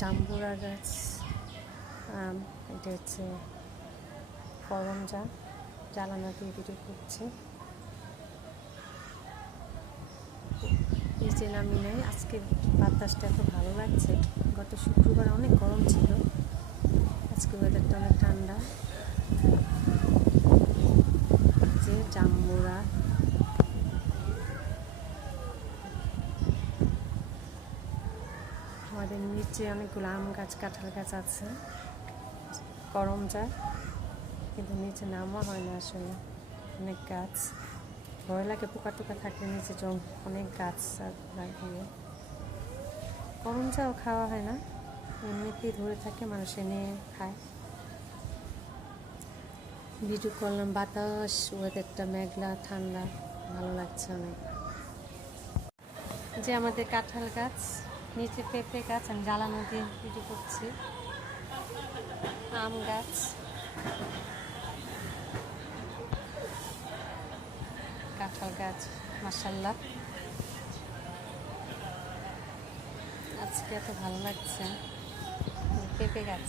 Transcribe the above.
জাম্বুরা গাছ, এটা হচ্ছে করমজা, জ্বালানা দিয়ে ভিডিও করছে। নিচে নামি নাই, আজকে বাতাসটা এত ভালো লাগছে। গত শুক্রবার অনেক গরম ছিল, আজকে ওয়েদারটা অনেক ঠান্ডা। যে জাম্বুরা, আমাদের নিচে অনেকগুলো আম গাছ, কাঁঠাল গাছ আছে, করমজা, কিন্তু নিচে নামা হয় না আসলে। অনেক গাছ, ভয় লাগে পোকা টোকা থাকলে নিচে অনেক গাছ লাগিয়ে। করমজাও খাওয়া হয় না, এমনিতেই ধরে থাকে, মানুষ এনে খায়। ভিডিও করলাম, বাতাস, ওয়েদারটা মেঘলা, ঠান্ডা, ভালো লাগছে অনেক। যে আমাদের কাঁঠাল গাছ, নিচে পেঁপে গাছ, আমি জ্বালানো দিয়ে ভিডিও করছি। আম গাছ, কাঁঠাল গাছ, মাশাআল্লাহ আজকে এত ভালো লাগছে। পেঁপে গাছ।